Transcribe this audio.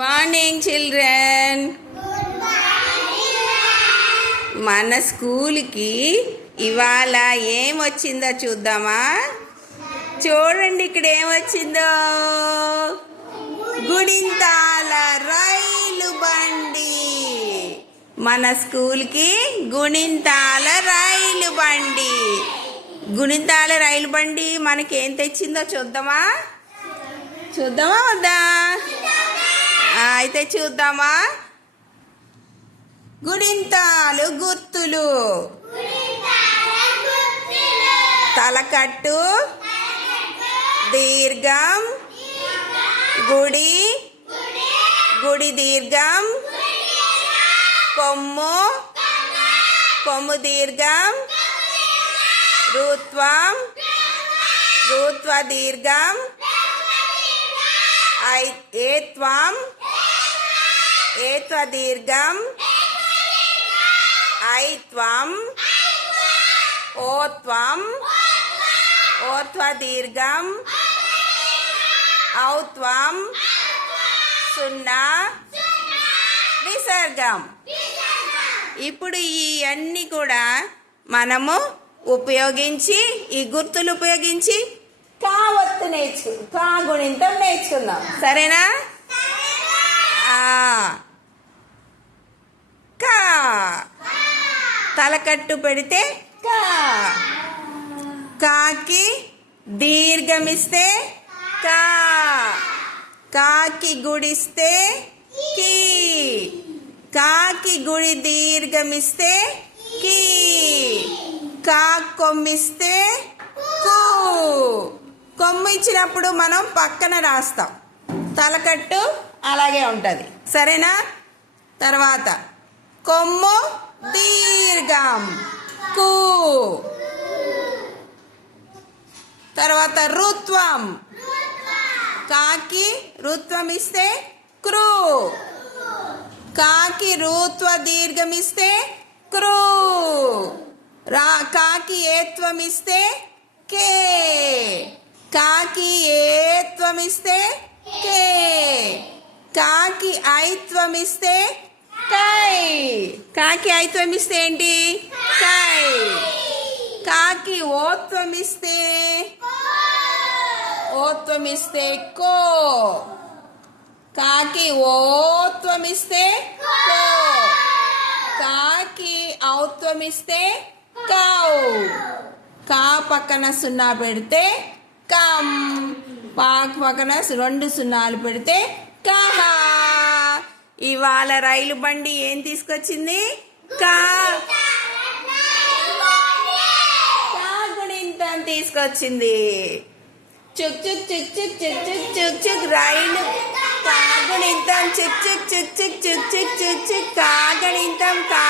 Morning children. మన స్కూల్కి ఇవాళ ఏం వచ్చిందో చూద్దామా? చూడండి, ఇక్కడ ఏమొచ్చిందో. గుణింతాల రైలు బండి. మన స్కూల్కి గుణింతాల రైలు బండి. గుణింతాల రైలు బండి మనకి ఏం తెచ్చిందో చూద్దామా వద్దా? అయితే చూద్దామా. గుణింతాలు గుర్తులు. తలకట్టు, దీర్ఘం, గుడి, గుడి దీర్ఘం, కొమ్ము, కొమ్ము దీర్ఘం, రుత్వం, రుత్వ దీర్ఘం, ఏత్వం, ఏత్వ దీర్ఘం, ఐత్వం, ఓత్వం, ఓత్వ దీర్ఘం, ఔత్వం, సున్నా, విసర్గం. ఇప్పుడు ఇవన్నీ కూడా మనము ఉపయోగించి, ఈ గుర్తులు ఉపయోగించి కా ఒత్తు కా గుణింతం నేర్చుకుందాం. సరేనా? కా తలకట్టు పెడితే కా. కాకి దీర్ఘమిస్తే కా. కాకి గుడిస్తే కీ. కాకి గుడి దీర్ఘమిస్తే కీ. కా కొమ్మిస్తే కూ. కొమ్ము ఇచ్చినప్పుడు మనం పక్కన రాస్తాం. తలకట్టు అలాగే ఉంటుంది. సరేనా? తర్వాత కొమ్ము దీర్ఘం కు. తర్వాత రుత్వం. కాకి రుత్వం ఇస్తే క్రూ. కాకి రుత్వ దీర్ఘం ఇస్తే క్రూ. కాకి ఏత్వం ఇస్తే కే. కాకి ఏత్వం ఇస్తే కే. కాకి ఐత్వం ఇస్తే కై. కాకి ఐత్వం ఇస్తే ఏంటి? కై. కాకి ఓత్వం ఇస్తే, ఓత్వం ఇస్తే కో. కాకి ఓత్వం ఇస్తే కో. కాకి ఔత్వం ఇస్తే కౌ. కా పక్కన సున్నా పెడితే కం. పాక్ పక్కన 2 సున్నాలు పెడితే కహా. ఇవాళ రైలు బండి ఏం తీసుకొచ్చింది? కా గుణింతం తీసుకొచ్చింది. చుక్ చుక్ చుక్ చుక్ చుక్ చుక్ చుక్ చుక్ రైలు. కా గుణింతం చుక్ చుక్ చుక్ చుక్ చుక్ చుక్ చుక్ చుక్. కా గుణింతం, కా